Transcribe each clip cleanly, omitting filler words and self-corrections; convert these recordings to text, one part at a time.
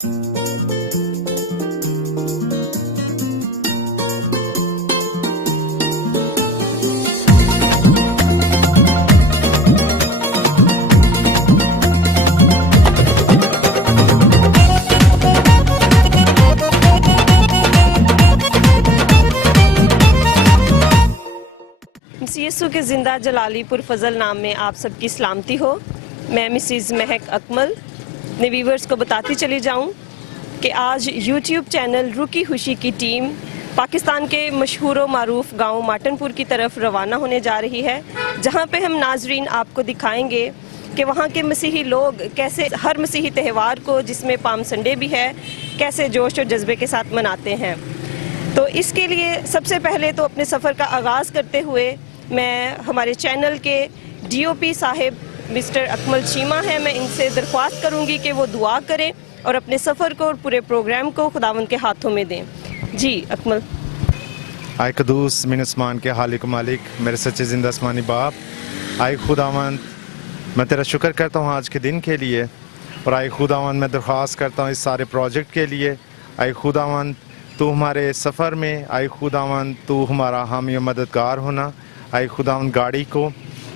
यीशु के ज़िंदा जलालीपुर फजल नाम में आप सबकी सलामती हो। मैं मिसिज़ महक अकमल ने व्यूवर्स को बताती चली जाऊं कि आज यूट्यूब चैनल रुकी खुशी की टीम पाकिस्तान के मशहूर व मारूफ गांव माटनपुर की तरफ रवाना होने जा रही है, जहां पे हम नाजरीन आपको दिखाएंगे कि वहां के मसीही लोग कैसे हर मसीही त्यौहार को, जिसमें पाम संडे भी है, कैसे जोश और जज्बे के साथ मनाते हैं। तो इसके लिए सबसे पहले तो अपने सफ़र का आगाज़ करते हुए मैं हमारे चैनल के DOP साहिब मिस्टर अकमल चीमा हैं, मैं इनसे दरख्वास्त करूंगी कि वो दुआ करें और अपने सफ़र को और पूरे प्रोग्राम को खुदावंद के हाथों में दें। जी अकमल। आए कदूस मिनस्मान के हालिक मालिक, मेरे सच्चे ज़िंदा आसमानी बाप, आए खुदावंद मैं तेरा शुक्र करता हूँ आज के दिन के लिए, और आए खुदावंद मैं दरख्वास्त करता हूँ इस सारे प्रोजेक्ट के लिए। आए खुदावंद तू हमारे सफ़र में, आए खुदावंद तू हमारा हामी और मददगार होना। आए खुदावंद गाड़ी को,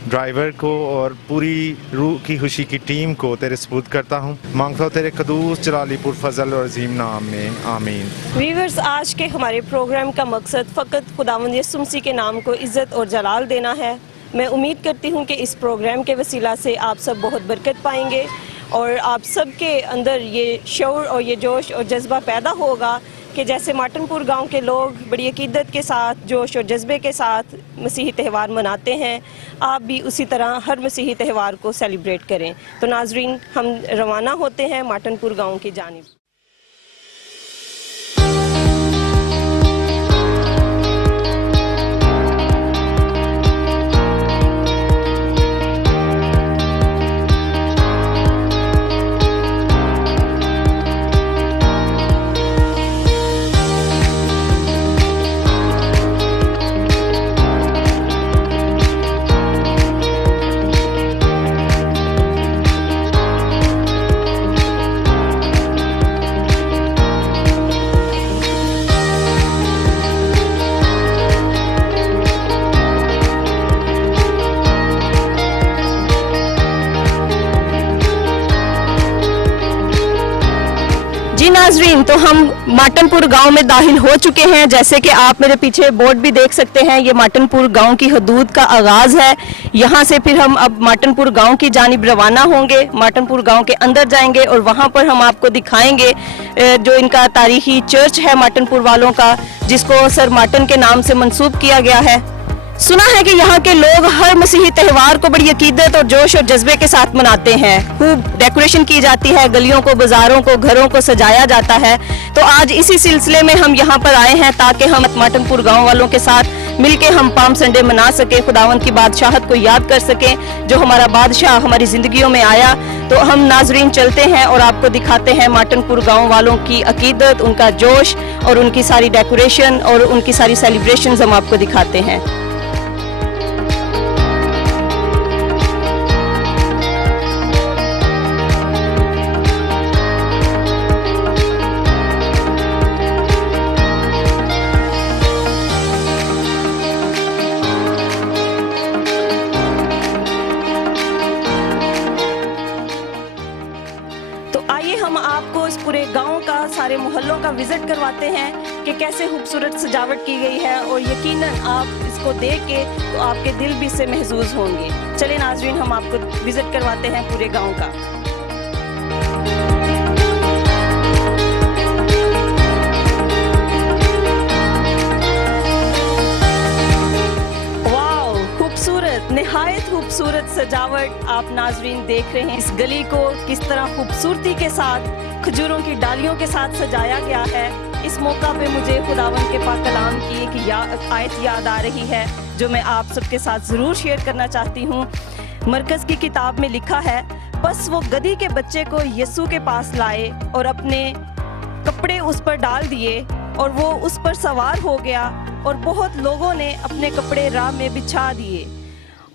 ड्राइवर को और पूरी रूह की खुशी की टीम को तेरे सपुर्द करता हूँ। मांगता हूँ तेरे कदूस जलालीपुर फजल और अजीम नाम में, आमीन। व्यूअर्स, आज के हमारे प्रोग्राम का मकसद फ़कत खुदावंद यीशु मसीह के नाम को इज़्ज़त और जलाल देना है। मैं उम्मीद करती हूँ कि इस प्रोग्राम के वसीला से आप सब बहुत बरकत पाएंगे और आप सब के अंदर ये शऊर और ये जोश और जज्बा पैदा होगा कि जैसे माटनपुर गांव के लोग बड़ी अकीदत के साथ, जोश और जज्बे के साथ मसीही त्यौहार मनाते हैं, आप भी उसी तरह हर मसीही त्यौहार को सेलिब्रेट करें। तो नाजरीन, हम रवाना होते हैं माटनपुर गांव की जानिब। नाजरीन, तो हम माटनपुर गांव में दाखिल हो चुके हैं। जैसे कि आप मेरे पीछे बोर्ड भी देख सकते हैं, ये माटनपुर गांव की हदूद का आगाज़ है। यहाँ से फिर हम अब माटनपुर गांव की जानिब रवाना होंगे, माटनपुर गांव के अंदर जाएंगे और वहाँ पर हम आपको दिखाएंगे जो इनका तारीखी चर्च है माटनपुर वालों का, जिसको सर माटन के नाम से मंसूब किया गया है। सुना है कि यहाँ के लोग हर मसीही त्यौहार को बड़ी अकीदत और जोश और जज्बे के साथ मनाते हैं। खूब डेकोरेशन की जाती है, गलियों को, बाजारों को, घरों को सजाया जाता है। तो आज इसी सिलसिले में हम यहाँ पर आए हैं ताकि हम माटनपुर गांव वालों के साथ मिलके हम पाम संडे मना सके, खुदावंद की बादशाहत को याद कर सकें जो हमारा बादशाह हमारी जिंदगियों में आया। तो हम नाजरीन चलते हैं और आपको दिखाते हैं माटनपुर गाँव वालों की अकीदत, उनका जोश और उनकी सारी डेकोरेशन और उनकी सारी सेलिब्रेशन हम आपको दिखाते हैं। हम आपको इस पूरे गांव का, सारे मोहल्लों का विजिट करवाते हैं कि कैसे खूबसूरत सजावट की गई है, और यकीनन आप इसको देख के तो आपके दिल भी इससे महजूज होंगे। चलिए नाजरीन, हम आपको विजिट करवाते हैं पूरे गांव का। निहायत खूबसूरत सजावट आप नाजरीन देख रहे हैं। इस गली को किस तरह खूबसूरती के साथ खजूरों की डालियों के साथ सजाया गया है। इस मौका पे मुझे खुदावंद के पाक कलाम की एक आयत याद आ रही है जो मैं आप सबके साथ ज़रूर शेयर करना चाहती हूँ। मरकज़ की किताब में लिखा है, बस वो गधी के बच्चे को यीशु के पास लाए और अपने कपड़े उस पर डाल दिए और वो उस पर सवार हो गया, और बहुत लोगों ने अपने कपड़े राह में बिछा दिए।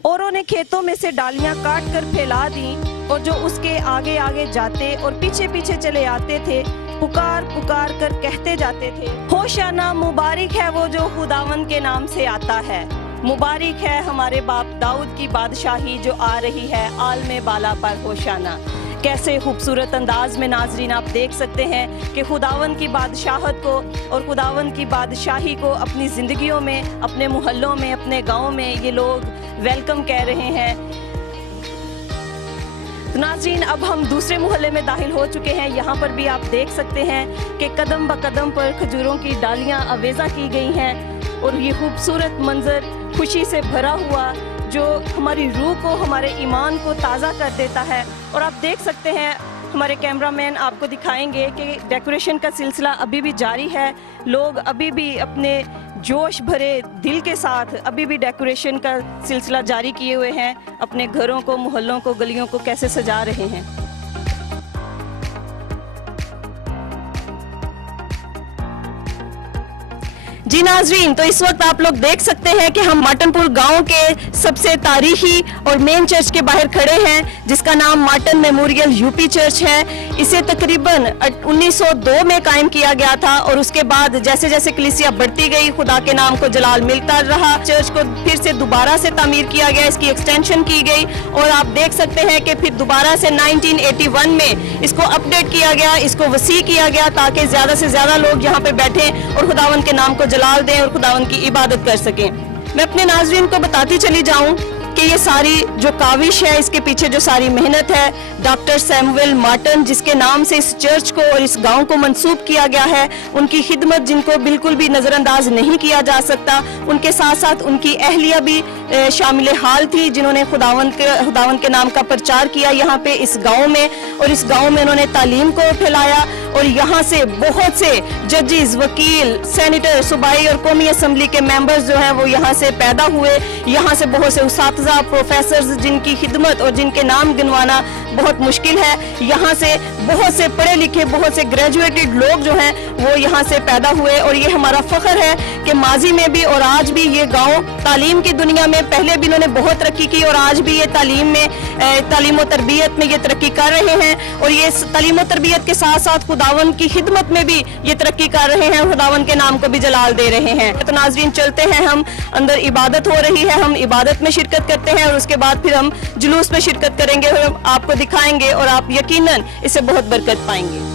औरों ने खेतों में से डालियां काट कर फैला दी और जो उसके आगे आगे जाते और पीछे पीछे चले आते थे, पुकार पुकार कर कहते जाते थे, होशाना मुबारक है वो जो खुदावंद के नाम से आता है, मुबारक है हमारे बाप दाऊद की बादशाही जो आ रही है आलमे बाला पर होशाना। कैसे खूबसूरत अंदाज में नाजरीन आप देख सकते हैं कि खुदावंद की बादशाहत को और खुदावंद की बादशाही को अपनी ज़िंदगियों में, अपने मोहल्लों में, अपने गाँव में ये लोग वेलकम कह रहे हैं। तो नाज़रीन अब हम दूसरे मोहल्ले में दाखिल हो चुके हैं। यहाँ पर भी आप देख सकते हैं कि कदम ब कदम पर खजूरों की डालियाँ अवेज़ा की गई हैं और ये खूबसूरत मंज़र खुशी से भरा हुआ जो हमारी रूह को, हमारे ईमान को ताज़ा कर देता है। और आप देख सकते हैं, हमारे कैमरामैन आपको दिखाएंगे कि डेकोरेशन का सिलसिला अभी भी जारी है। लोग अभी भी अपने जोश भरे दिल के साथ अभी भी डेकोरेशन का सिलसिला जारी किए हुए हैं, अपने घरों को, मोहल्लों को, गलियों को कैसे सजा रहे हैं। जी नाजरीन, तो इस वक्त आप लोग देख सकते हैं कि हम माटनपुर गांव के सबसे तारीखी और मेन चर्च के बाहर खड़े हैं, जिसका नाम मार्टन मेमोरियल यूपी चर्च है। इसे तकरीबन 1902 में कायम किया गया था और उसके बाद जैसे जैसे कलीसिया बढ़ती गई, खुदा के नाम को जलाल मिलता रहा। चर्च को फिर से दोबारा से तामीर किया गया, इसकी एक्सटेंशन की गई और आप देख सकते हैं कि फिर दोबारा से 1981 में इसको अपडेट किया गया, इसको वसी किया गया ताकि ज़्यादा से ज़्यादा लोग यहाँ पे बैठें और खुदावंद के नाम को जलाल दें और खुदावंद की इबादत कर सकें। मैं अपने नाज़रीन को बताती चली जाऊं कि ये सारी जो काविश है, इसके पीछे जो सारी मेहनत है, डॉक्टर सैमुअल मार्टन जिसके नाम से इस चर्च को और इस गांव को मंसूब किया गया है, उनकी खिदमत जिनको बिल्कुल भी नज़रअंदाज नहीं किया जा सकता। उनके साथ साथ उनकी अहलिया भी शामिल हाल थी, जिन्होंने खुदावंद के नाम का प्रचार किया यहाँ पे इस गाँव में, और इस गाँव में उन्होंने तालीम को फैलाया और यहाँ से बहुत से जजेस, वकील, सेनेटर, सूबाई और कौमी असम्बली के मेंबर्स जो हैं वो यहाँ से पैदा हुए। यहाँ से बहुत से उस्ताद, प्रोफेसर्स जिनकी खिदमत और जिनके नाम गिनवाना बहुत मुश्किल है, यहाँ से बहुत से पढ़े लिखे, बहुत से ग्रेजुएटेड लोग जो हैं वो यहाँ से पैदा हुए। और ये हमारा फ़ख्र है कि माजी में भी और आज भी ये गांव तालीम की दुनिया में पहले भी इन्होंने बहुत तरक्की की और आज भी ये तालीम और तरबियत में ये तरक्की कर रहे हैं। और ये तालीम और तरबियत के साथ साथ खुदावंद की खिदमत में भी ये तरक्की कर रहे हैं, खुदावंद के नाम को भी जलाल दे रहे हैं। तो नाज़रीन चलते हैं, हम अंदर इबादत हो रही है, हम इबादत में शिरकत करते हैं और उसके बाद फिर हम जुलूस में शिरकत करेंगे और आपको दिखाएंगे और आप यकीनन इससे बहुत बरकत पाएंगे।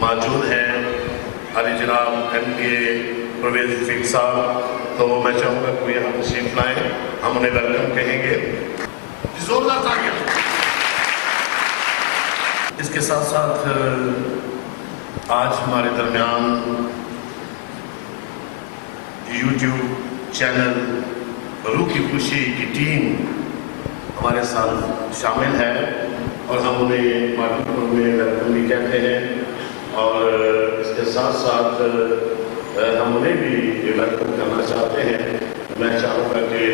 मौजूद हैं अली जनाब MPA परवेज़ रफ़ीक साहब, तो मैं चाहूँगा कि यहाँ तशरीफ लाएँ, हम उन्हें वेलकम कहेंगे। जोरदार तालियां। इसके साथ साथ आज हमारे दरमियान YouTube चैनल रूह की खुशी की टीम हमारे साथ शामिल है और हम उन्हें माटनपुर में वेलकम भी कहते हैं और इसके साथ साथ हम उन्हें भी वेलकम करना चाहते हैं। मैं चाहूँगा कि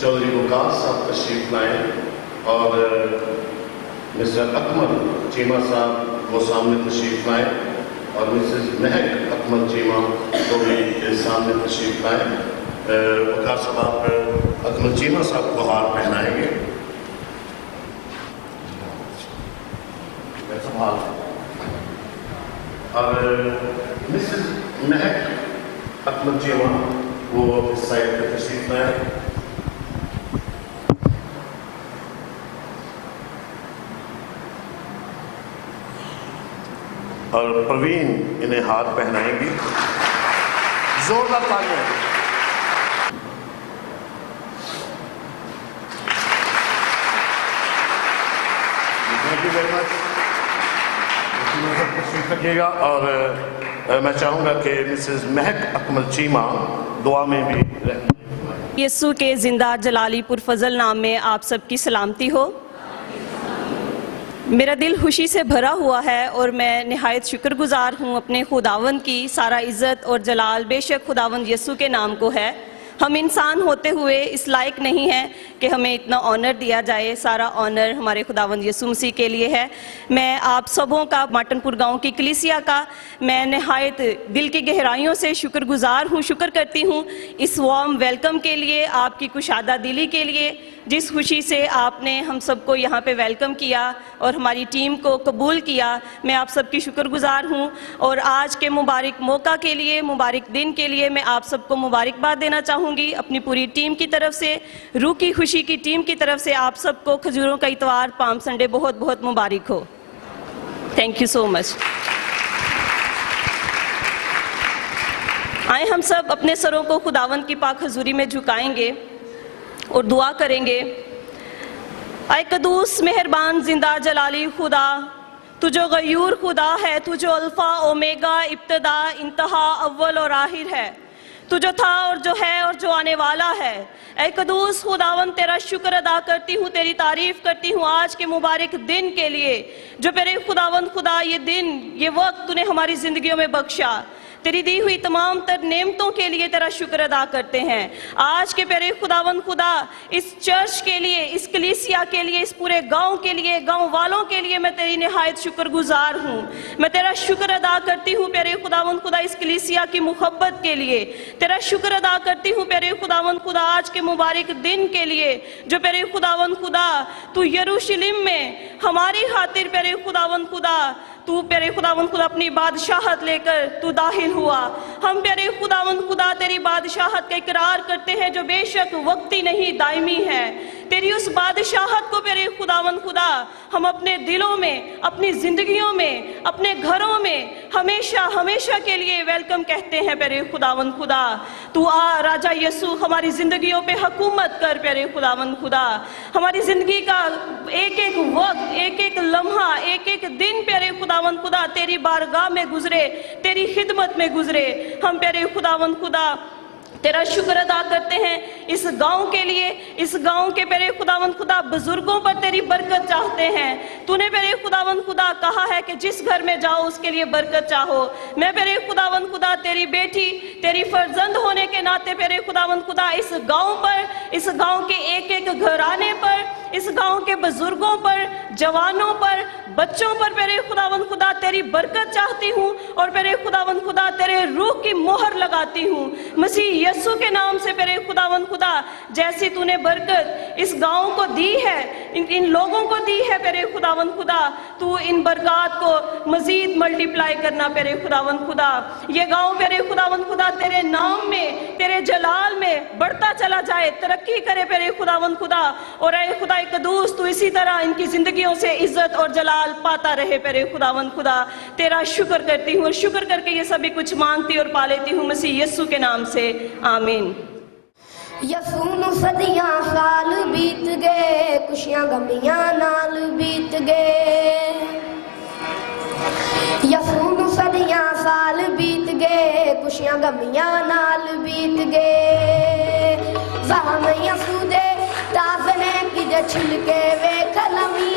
चौधरी वकार साहब तशरीफ लाएँ और मिस्टर अकमल चीमा साहब वो सामने तशरीफ लाएँ और मिसेस महक अकमल चीमा को भी सामने तशरीफ लाएँ। वकार साहब अकमल चीमा साहब को हार पहनाएंगे। और मिसेस महक अकमल चीमा वो इस साइड पे तशरीफ लाए। और प्रवीण इन्हें हाथ पहनाएंगी। जोरदार तालियां। Thank you very much. तशरीफ रखिएगा। और मैं चाहूंगा कि मिसेस महक अकमल चीमा दुआ में भी रहें। यीशु के जिंदा जलाली पुरफजल नाम में आप सबकी सलामती हो। मेरा दिल खुशी से भरा हुआ है और मैं निहायत शुक्रगुजार हूँ अपने खुदावंद की। सारा इज़्ज़त और जलाल बेशक खुदावंद यीशु के नाम को है। हम इंसान होते हुए इस लायक नहीं हैं कि हमें इतना ऑनर दिया जाए। सारा ऑनर हमारे खुदावंद यीशु मसीह के लिए है। मैं आप सबों का, माटनपुर गांव की कलीसिया का, मैं निहायत दिल की गहराइयों से शुक्रगुजार हूँ, शुक्र करती हूँ इस वार्म वेलकम के लिए, आपकी कुशादा दिली के लिए, जिस खुशी से आपने हम सबको यहाँ पे वेलकम किया और हमारी टीम को कबूल किया। मैं आप सबकी शुक्रगुजार हूँ और आज के मुबारक मौका के लिए, मुबारक दिन के लिए मैं आप सबको मुबारकबाद देना चाहूँगी अपनी पूरी टीम की तरफ से, रूह की खुशी की टीम की तरफ से। आप सबको खजूरों का इतवार, पाम संडे बहुत बहुत मुबारक हो। Thank you so much. आए हम सब अपने सरों को खुदावंद की पाक हजूरी में झुकाएंगे और दुआ करेंगे। आए कदूस मेहरबान जिंदा जलाली खुदा, तू जो गयूर खुदा है, तू जो अल्फा ओमेगा, इब्तदा इंतहा, अव्वल और आखिर है, तू जो था और जो है और जो आने वाला है। ऐ कदूस खुदावन तेरा शुक्र अदा करती हूँ, तेरी तारीफ करती हूँ आज के मुबारक दिन के लिए जो मेरे खुदावन खुदा ये दिन, ये वक्त तूने हमारी जिंदगियों में बख्शा। तेरी दी हुई तमाम तर नेमतों के लिए तेरा शुक्र अदा करते हैं। आज के प्यारे खुदावन खुदा इस चर्च के लिए, इस कलीसिया के लिए, इस पूरे गांव के लिए, गांव वालों के लिए मैं तेरी निहायत शुक्रगुजार हूँ। मैं तेरा शुक्र अदा करती हूँ प्यारे खुदावन खुदा इस कलीसिया की मुहब्बत के लिए। तेरा शुक्र अदा करती हूँ प्यारे खुदावन खुदा आज के मुबारक दिन के लिए जो प्यारे खुदावन खुदा तू यरूशलेम में हमारी खातिर प्यारे खुदावन खुदा तू प्यारे खुदावंद खुदा अपनी बादशाहत लेकर तू दाखिल हुआ। हम प्यारे खुदावंद खुदा तेरी बादशाहत का इकरार करते हैं जो बेशक वक्ती नहीं दायमी है। तेरी उस बादशाहत को प्यारे खुदावंद खुदा हम अपने दिलों में, अपनी जिंदगियों में, अपने घरों में हमेशा हमेशा के लिए वेलकम कहते हैं। प्यारे खुदावंद खुदा तू आ राजा यीशु, हमारी जिंदगियों पे हुकूमत कर। प्यारे खुदावंद खुदा हमारी जिंदगी का एक एक वक्त, एक एक लम्हा, एक एक दिन प्यारे खुदावंद खुदा तेरी बारगाह में गुजरे, तेरी खिदमत में गुजरे। हम प्यारे खुदावंद खुदा तेरा शुक्र अदा करते हैं इस गांव के लिए। इस गांव के प्यारे खुदावंद खुदा बुजुर्गों पर तेरी बरकत चाहते हैं। तूने प्यारे खुदावंद खुदा कहा है कि जिस घर में जाओ उसके लिए बरकत चाहो। मैं प्यारे खुदावंद खुदा तेरी बेटी, तेरी फर्जंद होने के नाते प्यारे खुदावंद खुदा इस गांव पर, इस गांव के एक एक घराने पर, इस गांव के बुजुर्गों पर, जवानों पर, बच्चों पर प्यारे खुदावंद खुदा तेरी बरकत चाहती हूँ और प्यारे खुदावंद खुदा तेरे रूह की मोहर लगाती हूँ मसीह यीशु के नाम से। प्यारे खुदावंद खुदा जैसी तूने बरकत इस गांव को दी है, इन लोगों को दी है प्यारे खुदावंद खुदा, तू इन बरकत को मजीद मल्टीप्लाई करना प्यारे खुदावंद खुदा। ये गांव प्यारे खुदावंद खुदा तेरे नाम में, तेरे जलाल में बढ़ता चला जाए, तरक्की करे प्यारे खुदावंद खुदा। और ऐ खुदा कदूस तू इसी तरह इनकी जिंदगियों से इज्जत और जलाल पाता रहे प्यारे खुदावंद खुदा। तेरा शुक्र करती हूँ और शुक्र करके ये सभी कुछ मांगती और पा लेती हूँ मसीह यीशु के नाम से, आमीन। यसू नूं सदियां साल बीत गए, खुशियां गमियां नाल बीत गए। यसू नूं सदियां साल बीत गए, खुशियां गमियां नाल बीत गए। ज़हम यसू दे ताज़ने किजे छिलके वेख लवी,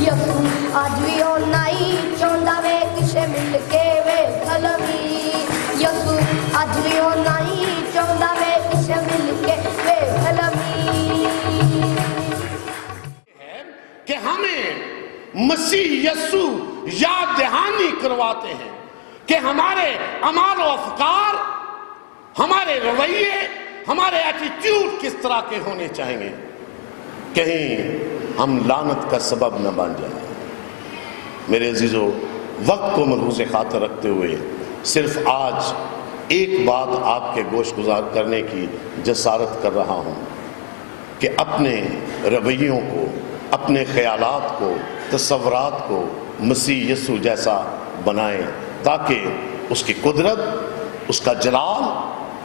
यसू अज भी ओना ही चाहुंदा वे किसे मिल के वेख लवी। यसू अज भी ओना ही चाहुंदा वे किसे मिल के वेख लवी। कि हमें मसीह यीशु याद दहानी करवाते हैं कि हमारे अमाल और अफकार, हमारे रवैये, हमारे एटीट्यूड किस तरह के होने चाहिए, कहीं हम लानत का सबब न बन जाए। मेरे अजीजों, वक्त को मलहूज़ खातर रखते हुए सिर्फ आज एक बात आपके गोश गुजार करने की जसारत कर रहा हूँ कि अपने रवैयों को, अपने ख्यालात को, तसव्वुरात को मसीह यसू जैसा बनाएं, ताकि उसकी कुदरत, उसका जलाल,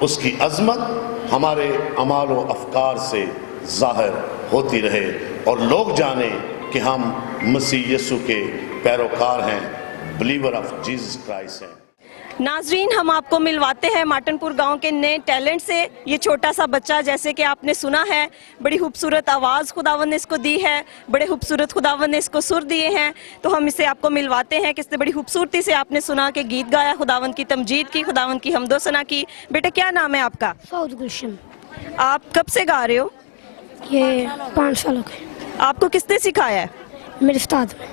उसकी अज़मत हमारे अमाल व अफ़कार से ज़ाहिर होती रहे और लोग जानें कि हम मसीह यसू के पैरोकार हैं, बिलीवर ऑफ जीसस क्राइस्ट हैं। नाजरीन, हम आपको मिलवाते हैं माटनपुर गांव के नए टैलेंट से। ये छोटा सा बच्चा, जैसे कि आपने सुना है, बड़ी खूबसूरत आवाज़ खुदावन ने इसको दी है, बड़े खूबसूरत खुदावन ने इसको सुर दिए हैं। तो हम इसे आपको मिलवाते हैं। किसने बड़ी खूबसूरती से आपने सुना कि गीत गाया, खुदावन की तमजीद की, खुदावन की हम्दो सना की। बेटा, क्या नाम है आपका? सऊद गुलशन। आप कब से गा रहे हो? ये 5 सालों के। आपको किसने सिखाया है? मेरे उस्ताद में।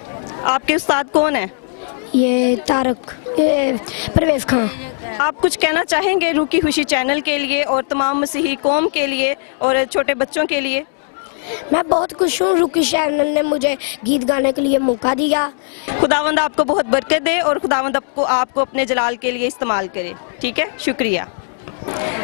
आपके उस्ताद कौन है? ये तारक, ये परवेज खान। आप कुछ कहना चाहेंगे रूह की खुशी चैनल के लिए और तमाम मसीही कौम के लिए और छोटे बच्चों के लिए? मैं बहुत खुश हूँ, रुकी चैनल ने मुझे गीत गाने के लिए मौका दिया। खुदावंद आपको बहुत बरकत दे और खुदावंद आपको अपने जलाल के लिए इस्तेमाल करे। ठीक है, शुक्रिया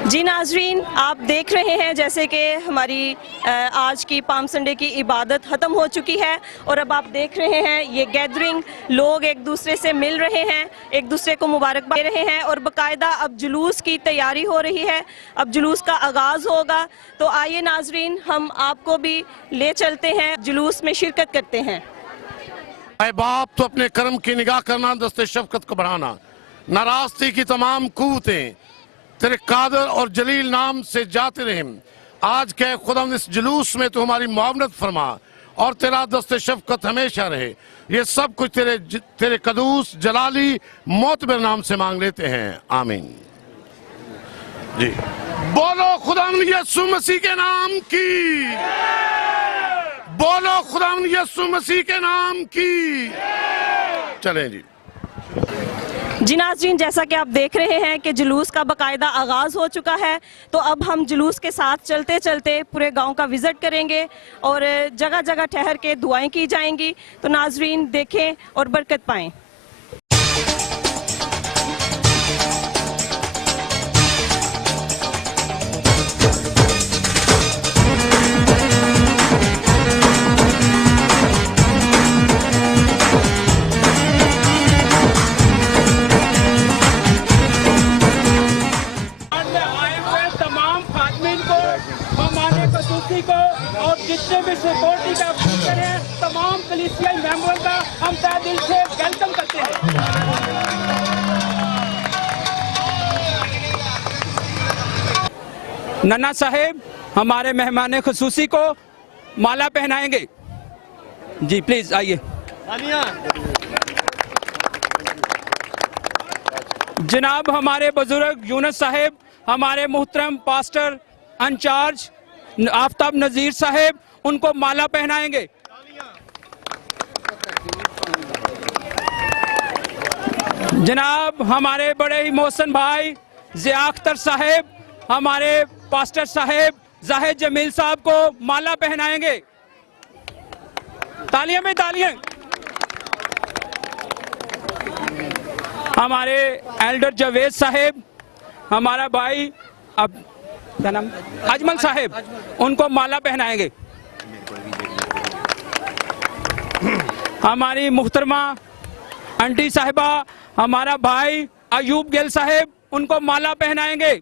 जी। नाजरीन, आप देख रहे हैं जैसे कि हमारी आज की पाम संडे की इबादत ख़त्म हो चुकी है और अब आप देख रहे हैं ये गैदरिंग, लोग एक दूसरे से मिल रहे हैं, एक दूसरे को मुबारकबाद दे रहे हैं और बाकायदा अब जुलूस की तैयारी हो रही है। अब जुलूस का आगाज़ होगा, तो आइए नाजरीन, हम आपको भी ले चलते हैं, जुलूस में शिरकत करते हैं। ऐ बाप, तो अपने कर्म की निगाह करना, दस्ते शफकत को बढ़ाना, नाराज़गी की तमाम कुव्वतें तेरे कादर और जलील नाम से जाते रहे। आज के खुदा इस जुलूस में तो हमारी मुआवनत फरमा और तेरा दस्ते शफकत हमेशा रहे। ये सब कुछ तेरे कदूस जलाली मोतबर नाम से मांग लेते हैं, आमीन जी। बोलो खुदा यीशु मसीह के नाम की, बोलो खुदा यीशु मसीह के नाम की। चलें जी। जी नाज़रीन, जैसा कि आप देख रहे हैं कि जुलूस का बाकायदा आगाज़ हो चुका है, तो अब हम जुलूस के साथ चलते चलते पूरे गांव का विज़िट करेंगे और जगह जगह ठहर के दुआएं की जाएंगी। तो नाज़रीन देखें और बरकत पाएं। को और जितने भी सिक्योरिटी का ऑफिसर हैं, तमाम कलीसियाई मेंबर का हम तहे दिल से वेलकम करते हैं। नन्ना साहेब हमारे मेहमान खुसूसी को माला पहनाएंगे। जी प्लीज आइए। जनाब हमारे बुजुर्ग यूनुस साहेब, हमारे मुहतरम पास्टर इंचार्ज आफ्ताब नजीर साहेब, उनको माला पहनाएंगे। जनाब हमारे बड़े ही मोहसन भाई ज़िया अख्तर साहेब, हमारे पास्टर साहेब जाहिद जमील साहब को माला पहनाएंगे। तालियां में तालियां। हमारे एल्डर जावेद साहेब, हमारा भाई अब क्या नाम अजमल साहेब, उनको माला पहनाएंगे। हमारी मुहतरमा आंटी साहिबा, हमारा भाई अयूब गिल साहेब, उनको माला पहनाएंगे।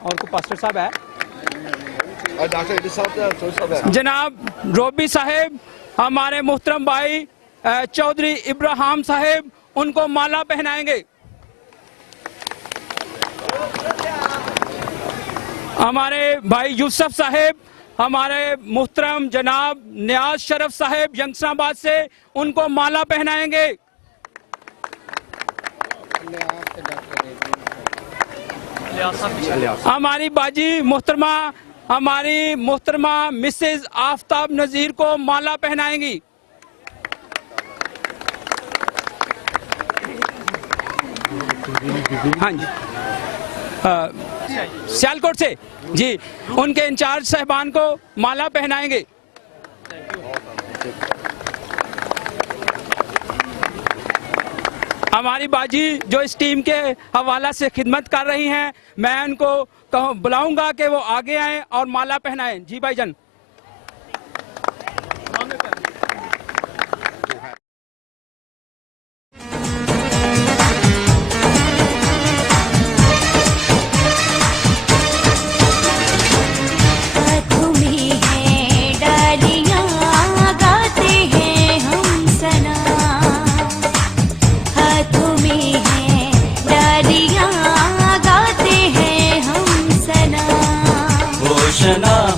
और को पास्टर साहब है जनाब रोबी साहेब, हमारे मुहतरम भाई चौधरी इब्राहिम साहेब, उनको माला पहनाएंगे। हमारे भाई यूसुफ साहेब, हमारे मुहतरम जनाब नियाज शरफ साहेब यंगसराबाद से, उनको माला पहनाएंगे। हमारी बाजी मुहतरमा, हमारी मुहतरमा मिसेज आफ्ताब नजीर को माला पहनाएंगी। हाँ जी, सियालकोट से जी, उनके इंचार्ज साहबान को माला पहनाएंगे। हमारी बाजी जो इस टीम के हवाला से खिदमत कर रही हैं, मैं उनको बुलाऊंगा कि वो आगे आएं और माला पहनाएं। जी भाईजान।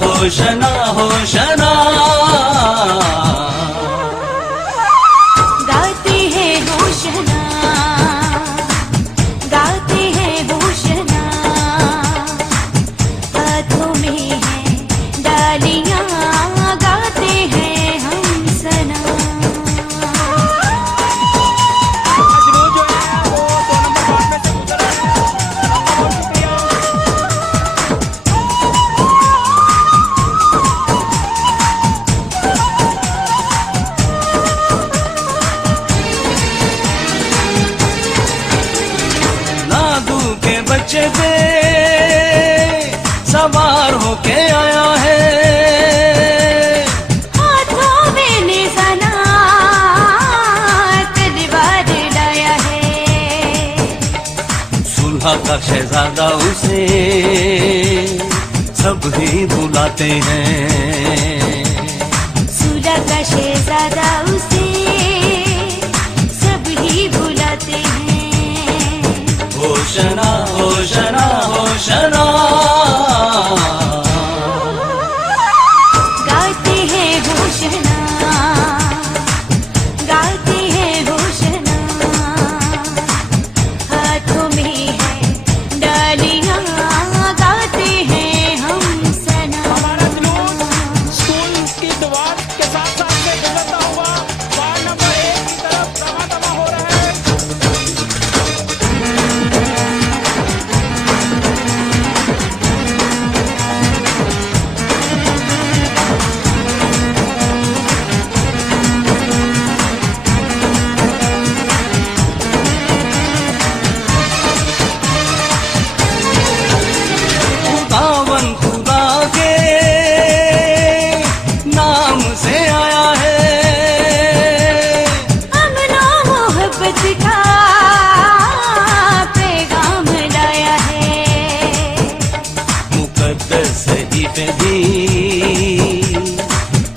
होशना होशना गाते हैं होशना, गाते हैं होशना, हाथों में है डालियां, गाते हैं हम सना। जो है वो 2 नंबर वार्ड में से गुजर रहा है। बहुत शुक्रिया। बच्चे पे सवार होके आया है, हाथों में निशाना तलवार लाया है, सुलह का शहजादा उसे सब ही बुलाते हैं, सुलह का शहजादा उसे सब ही बुलाते हैं। होशना होशना होशना गाते हैं होशना, गाते हैं होशना, हाथों में है डालियां, गाते हैं हम सना। हमारा जुलूस स्कूल की दीवार के साथ साथ से गुजरता हुआ वार्ड नंबर 1 की तरफ रवाना हो रहा है। खुदावन खुदा के नाम से आया है, अमनो मोहब्बत का पैगाम लाया है, मुकद्दस सहीफे भी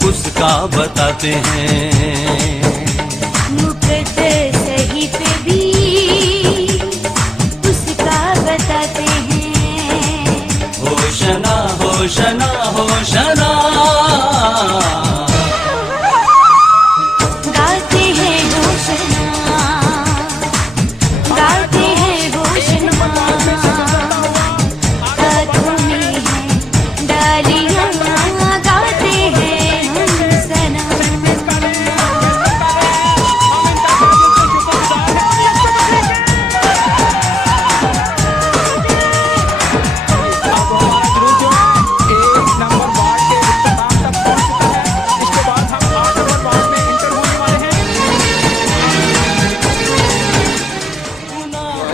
उसका बताते हैं, मुकद्दस सहीफे भी उसका बताते हैं। होशना होशना होशना गाते हैं होशना, गाते हैं होशना, हाथों में है डालियां, गाते हैं हम सना।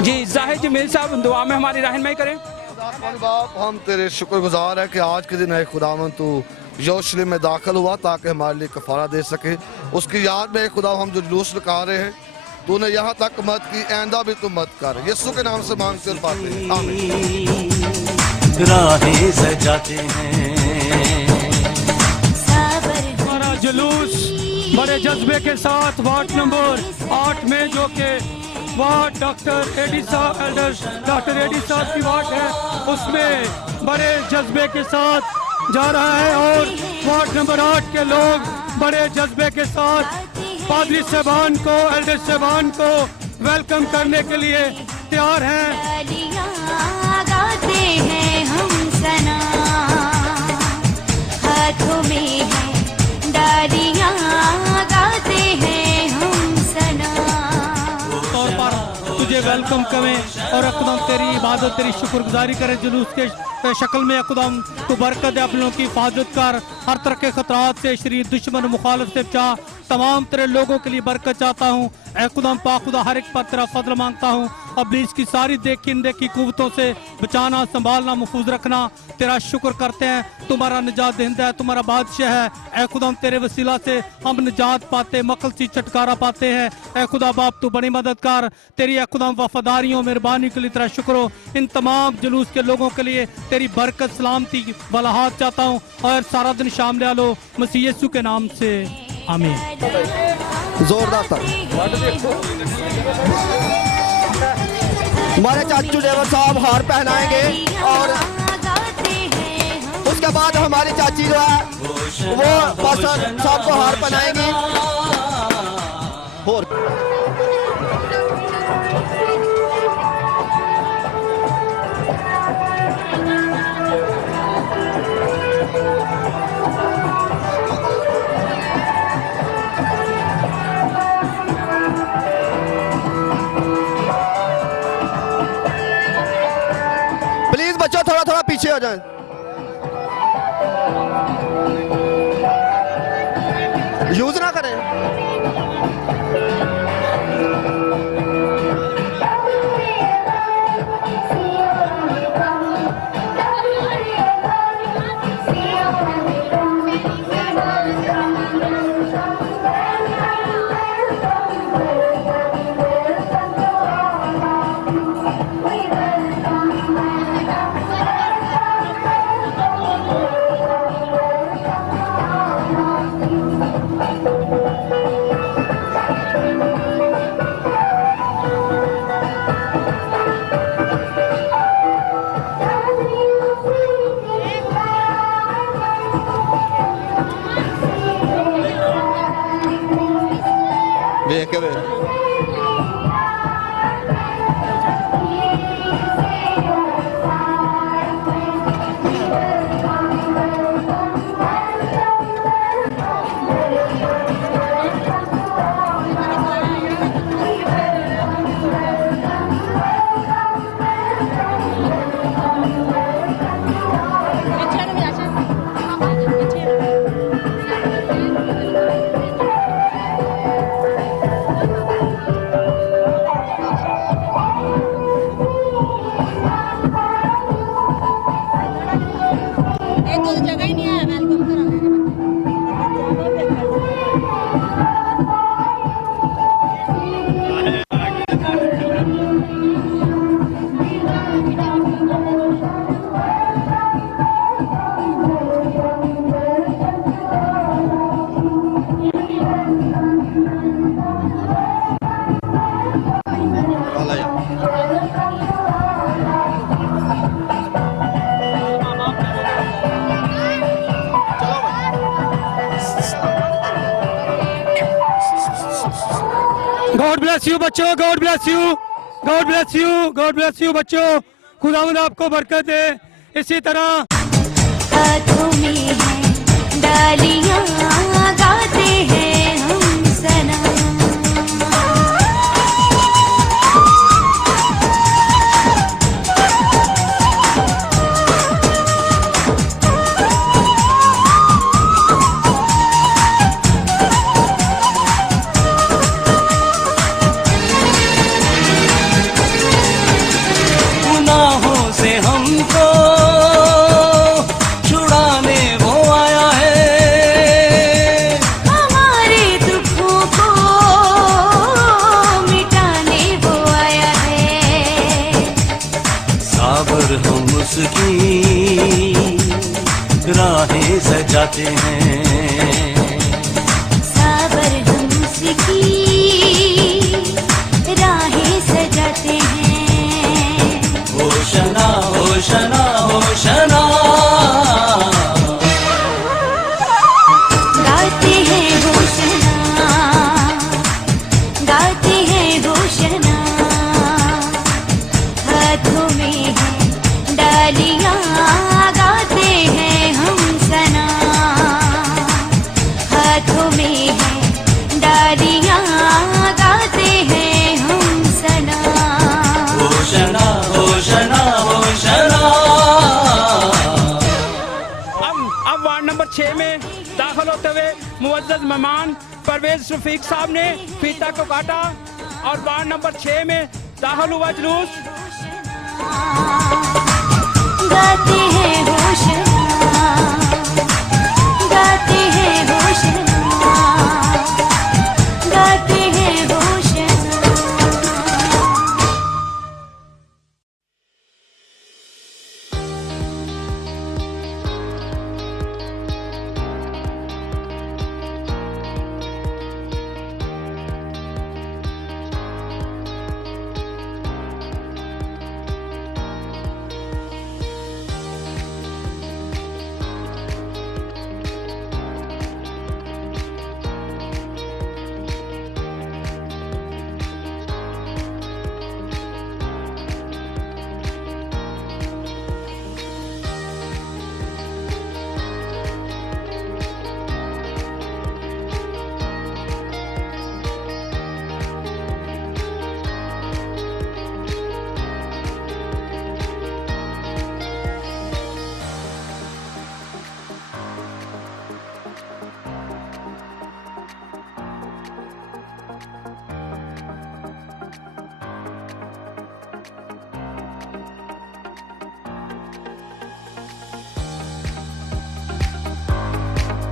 जी जाहिद जमील साहब दुआ में हमारी रहनुमाई करें। बाप हम तेरे शुक्रगुजार है कि आज के दिन है खुदावन तू यरूशलेम में दाखिल हुआ ताकि हमारे लिए कफारा दे सके। उसकी याद में खुदा हम जो जुलूस निकाल रहे हैं, तूने यहाँ तक मत की, आइंदा भी तू मत कर। यीशु के नाम से मांगते और पाते हैं, आमीन। राहें सजाते हैं, हमारा जुलूस बड़े जज्बे के साथ वार्ड नंबर 8 में, जो कि वार्ड डॉक्टर एडी साहब की वार्ड है, उसमें बड़े जज्बे के साथ जा रहा है। और वार्ड नंबर 8 के लोग बड़े जज्बे के साथ पादरी साहबान को, एल्डर साहबान को वेलकम करने के लिए तैयार हैं। डालियां गाते हैं हम सना, हाथों में है डालियां, गाते हैं हम सना। तौर पर तुझे वेलकम करें और अकदम तेरी इबादत, तेरी शुक्रगुजारी करें। जुलूस के शक्ल में अकदम तो बरकत है, अपनों की हिफाजत कर, हर तरह के खतरात से शरीर दुश्मन मुखालिफ से बचा। तमाम तेरे लोगों के लिए बरकत चाहता हूँ। ऐ खुदा पाक खुदा हर एक पर तेरा फजल मांगता हूँ। इब्लीस की सारी देखी अनदेखी कुव्वतों से बचाना, संभालना, महफूज रखना। तेरा शुक्र करते हैं, तुम्हारा निजात दहिंदा है, तुम्हारा बादशाह है। ऐ खुदा तेरे वसीला से हम निजात पाते, मकल सी छुटकारा पाते हैं। ऐ खुदा बाप तू बड़ी मददगार, तेरी ऐ खुदा वफादारियों मेहरबानी के लिए तेरा शुक्र हो। इन तमाम जुलूस के लोगों के लिए तेरी बरकत सलामती वाला हाथ चाहता हूँ और सारा दिन शामिल लो मसीह यीशु के नाम से, आमीन। जोरदार था। हमारे चाचू देवर साहब हार पहनाएंगे और उसके बाद हमारी चाची जो है वो पास्टर साहब को हार पहनाएंगी। और प्लीज बच्चों थोड़ा थोड़ा पीछे हो जाए। यूज ना करें। देख के गॉड ब्लेस यू बच्चों, God bless you, God bless you, God bless you बच्चों। खुदावंद आपको बरकत दे। इसी तरह हाथों में है डालियां, गाते हैं हम सना। गुनाहों से हमको छुड़ाने वो आया है, हमारे दुखों को मिटाने वो आया है। साबर हम उसकी राहें सजाते हैं, साबर हम उसकी राहें सजाते हैं। होशना होशना होशना, गाते हैं होशना, गाते हैं होशना। हाथों में है डालियां, गाते हैं हम सना। मुअज़्ज़ज़ मेहमान परवेज रफीक साहब ने फीता को काटा और वार्ड नंबर 6 में दाखिल हुआ जुलूस। गाते हैं होशना, गाते हैं होशना, गाते हैं होशना।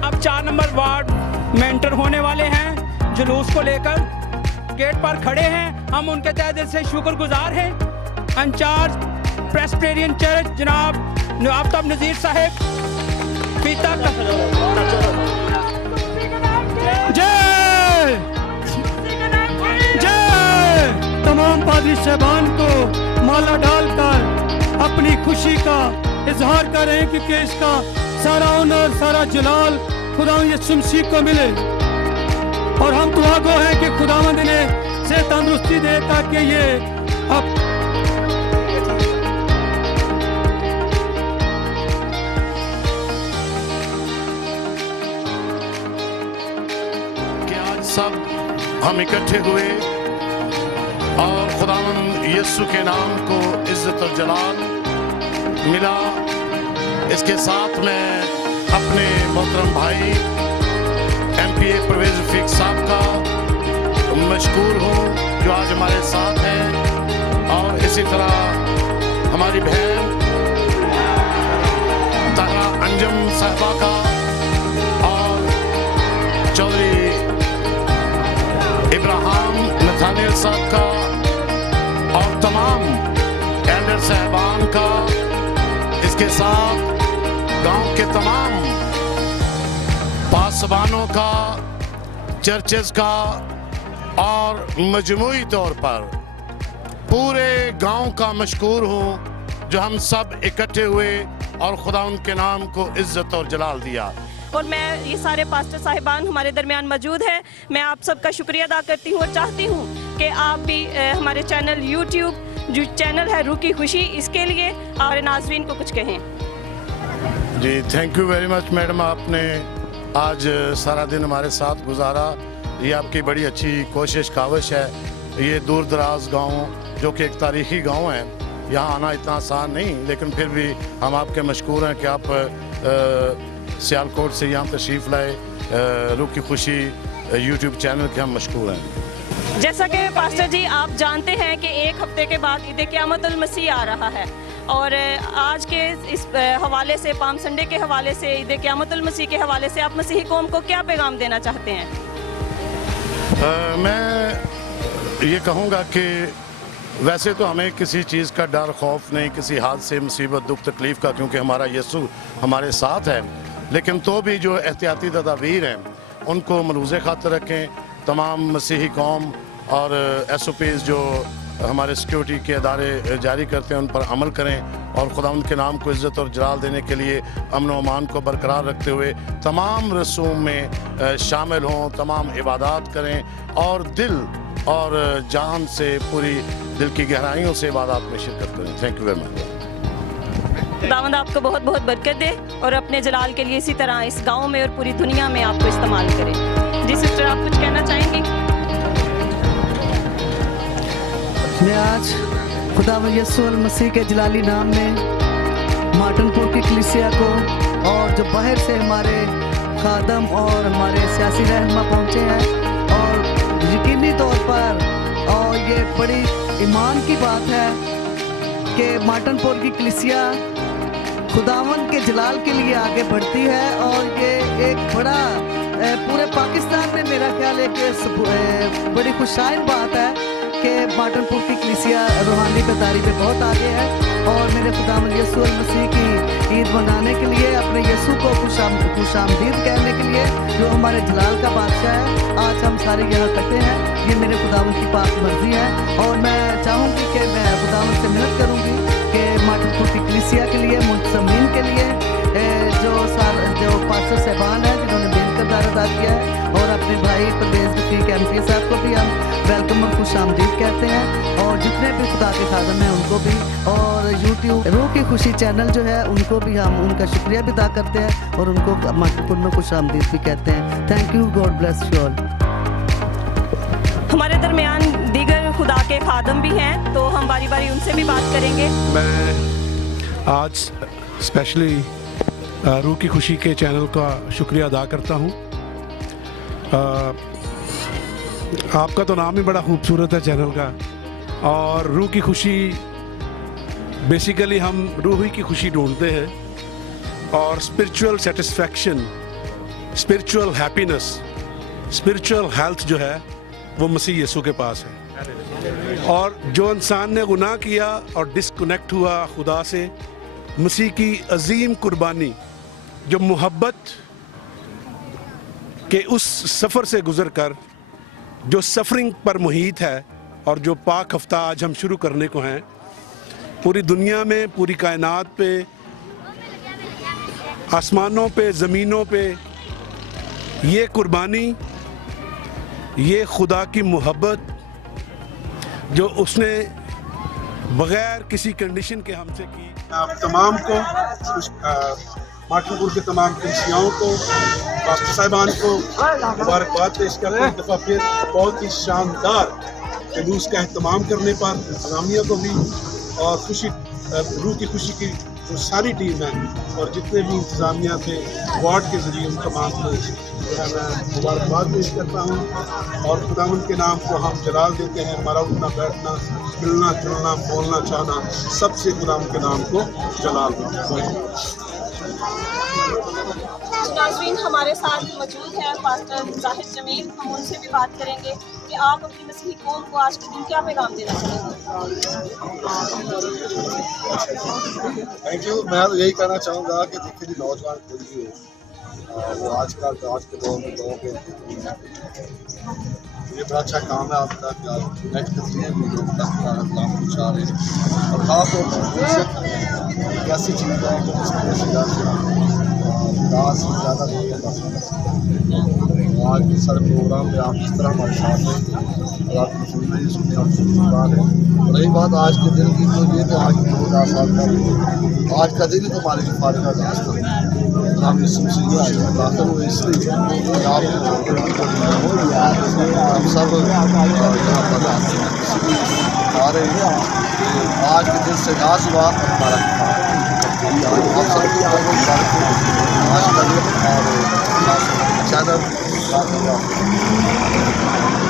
अब 4 नंबर वार्ड में एंटर होने वाले हैं जुलूस को लेकर, गेट पर खड़े हैं। हम उनके तहे दिल से शुक्रगुजार हैं। इंचार्ज प्रेस्बिटेरियन चर्च जनाब आफ्ताब नज़ीर साहब फीता का जय जय। तमाम पादरी साहबान को माला डालकर अपनी खुशी का इजहार कर रहे हैं क्योंकि इसका सारा ऑनर सारा जलाल खुदा यीशु मसीह को मिले। और हम दुआ गो हैं कि खुदावंद ने से तंदुरुस्ती दे ताकि ये अब कि आज सब हम इकट्ठे हुए और खुदावंद यीशु के नाम को इज्जत और जलाल मिला। इसके साथ मैं अपने मोहतरम भाई MPA परवेज रफीक साहब का मशकूर हूँ जो आज हमारे साथ हैं, और इसी तरह हमारी बहन तारा अंजम साहबा का और चौधरी इब्राहिम नथानियल साहब का और तमाम एल्डर साहबान का, इसके साथ गांव के तमाम पासबानों का, चर्चेस का और मजमूई तौर पर पूरे गांव का मशकूर हूँ जो हम सब इकट्ठे हुए और खुदा उनके नाम को इज्जत और जलाल दिया। और मैं ये सारे पास्टर साहिबान हमारे दरमियान मौजूद हैं। मैं आप सबका शुक्रिया अदा करती हूँ और चाहती हूँ कि आप भी हमारे चैनल YouTube जो चैनल है रूह की खुशी, इसके लिए हमारे नाजरीन को कुछ कहें। जी thank you very much madam, आपने आज सारा दिन हमारे साथ गुजारा। ये आपकी बड़ी अच्छी कोशिश काविश है। ये दूर दराज गाँव जो कि एक तारीखी गाँव है, यहाँ आना इतना आसान नहीं, लेकिन फिर भी हम आपके मशकूर हैं कि आप सियालकोट से यहाँ तशरीफ़ लाए। रूह की खुशी YouTube चैनल के हम मशकूर हैं। जैसा कि पास्टर जी आप जानते हैं कि एक हफ्ते के बाद ईद क़यामतुल मसीह आ रहा है, और आज के इस हवाले से, पाम संडे के हवाले से, ईद क़यामतुल मसीह के हवाले से आप मसीही कौम को क्या पैगाम देना चाहते हैं? मैं ये कहूँगा कि वैसे तो हमें किसी चीज़ का डर खौफ नहीं, किसी हादसे मुसीबत दुख तकलीफ़ का, क्योंकि हमारा यीशु हमारे साथ है। लेकिन तो भी जो एहतियाती तदाबीर हैं उनको मलूज़े खातिर रखें। तमाम मसीही कौम और SOPs जो हमारे सिक्योरिटी के अदारे जारी करते हैं उन पर अमल करें और खुदा उनके नाम को इज़्ज़त और जलाल देने के लिए अमन व अमान को बरकरार रखते हुए तमाम रसूम में शामिल हों, तमाम इबादत करें और दिल और जान से, पूरी दिल की गहराइयों से इबादत में शिरकत करें। Thank you very much. खुदावंद आपको बहुत बहुत बरकत दे और अपने जलाल के लिए इसी तरह इस गांव में और पूरी दुनिया में आपको इस्तेमाल करें। जी सिस्टर, आप कुछ कहना चाहेंगी? मैं आज खुदावंद यीशु मसीह के जलाली नाम में माटनपुर की कलीसिया को और जो बाहर से हमारे खादम और हमारे सियासी रहनुमा पहुँचे हैं और यकीनी तौर पर और ये बड़ी ईमान की बात है कि माटनपुर की कलीसिया खुदावंद के जलाल के लिए आगे बढ़ती है और ये एक बड़ा पूरे पाकिस्तान में मेरा ख्याल है कि बड़ी खुशाइन बात है कि माटनपुर की कलीसिया रूहानी बेदारी पे बहुत आगे है और मेरे खुदावंद यीशु मसीह की ईद मनाने के लिए अपने यीशु को खुशामदीद कहने के लिए जो हमारे जलाल का बादशाह है, आज हम सारे यहाँ इकट्ठे हैं। ये मेरे खुदावंद की पाक मर्जी है और मैं चाहूँगी कि मैं खुदावंद से मिन्नत करूँगी कि माटनपुर की कलीसिया के लिए मुंतजमीन के लिए जो पास्टर साहबान हैं जिन्होंने बेहतर अदा किया है और अपने भाई परवेज रफीक MP साहब को भी हम वेलकम और खुशामदीद कहते हैं और जितने भी खुदा के खादम हैं उनको भी और YouTube रूह की खुशी चैनल जो है उनको भी हम उनका शुक्रिया भी अदा करते हैं और उनको माटनपुर में खुशामदीद भी कहते हैं। Thank you, God bless you all. हमारे दरमियान दीगर खुदा के खादम भी हैं तो हम बारी बारी उनसे भी बात करेंगे। मैं आज स्पेशली रूह की खुशी के चैनल का शुक्रिया अदा करता हूँ। आपका तो नाम ही बड़ा खूबसूरत है चैनल का और रूह की खुशी बेसिकली हम रूह ही की खुशी ढूंढते हैं और spiritual satisfaction, spiritual happiness, spiritual health जो है वो मसीह यीशु के पास है। और जो इंसान ने गुनाह किया और डिस्कनेक्ट हुआ खुदा से, मसीह की अजीम कुर्बानी जो मोहब्बत के उस सफ़र से गुजर कर जो सफरिंग पर मुहित है और जो पाक हफ्ता आज हम शुरू करने को हैं, पूरी दुनिया में, पूरी कायनात पे, आसमानों पे, ज़मीनों पे ये कुर्बानी, ये खुदा की मोहब्बत जो उसने बग़ैर किसी कंडीशन के हमसे की। आप तमाम को, माटनपुर के तमाम कलीसियाओं को, पास्टर साहिबान को मुबारकबाद पेश करते हैं। एक दफ़ा फिर बहुत ही शानदार जुलूस का एहतमाम करने पर इंतज़ामिया को भी और रूह की खुशी की जो सारी टीम है और जितने भी इंतज़ामिया थे वार्ड के ज़रिए उन तमाम को मैं मुबारकबाद पेश करता हूँ और खुदावंद के नाम को हम जलाल देते हैं। हमारा उठना बैठना, मिलना जुलना, बोलना चाहना, सबसे खुदावंद के नाम को जलाल देते हैं। नाज़रीन, हमारे साथ मौजूद है पास्टर जाहिद जमील। हम उनसे भी बात करेंगे कि आप अपनी मसीही कौम को आज के दिन क्या पैगाम देना चाहेंगे। Thank you. मैं तो यही कहना चाहूँगा कि देखिए जी, नौजवान कोई भी हो वो आज के दौर में लोगों के ये बड़ा अच्छा काम है आपका कि आप कनेक्ट करते हैं, लोगों तक काम पहुँचा रहे हैं और ख़ास तौर पर एक ऐसी चीज़ है कि जिसकी वजह से ज़्यादा आज के सारे प्रोग्राम में आप इस तरह हमारे साथ हैं और आपकी सुनने हम बात है। रही बात आज के दिन की, तो ये तो आज 2000 साल का आज का दिन ही तो हमारे लिए फारिग का रास्ता हम इस दाखिल हुए इसलिए आप हम सब यहाँ पर आ रहे हैं। आज के दिन से आगाज़ हुआ हमारा हम सब आज का दिन चैनल।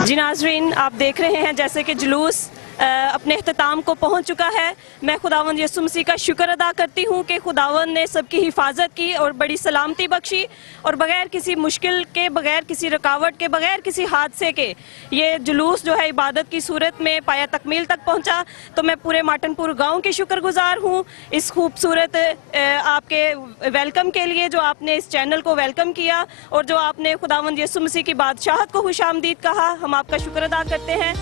जी नाज़रीन, आप देख रहे हैं जैसे कि जुलूस अपने अख्ताम को पहुंच चुका है। मैं खुदावंद यीशु मसीह का शुक्र अदा करती हूं कि खुदावंद ने सबकी हिफाजत की और बड़ी सलामती बख्शी और बग़ैर किसी मुश्किल के, बग़ैर किसी रुकावट के, बग़ैर किसी हादसे के ये जुलूस जो है इबादत की सूरत में पाया तकमील तक पहुंचा। तो मैं पूरे माटनपुर गांव की शुक्रगुजार हूं इस खूबसूरत आपके वेलकम के लिए, जो आपने इस चैनल को वेलकम किया और जो आपने खुदावंद यीशु मसीह की बादशाहत को खुशामदीद कहा। हम आपका शुक्र अदा करते हैं।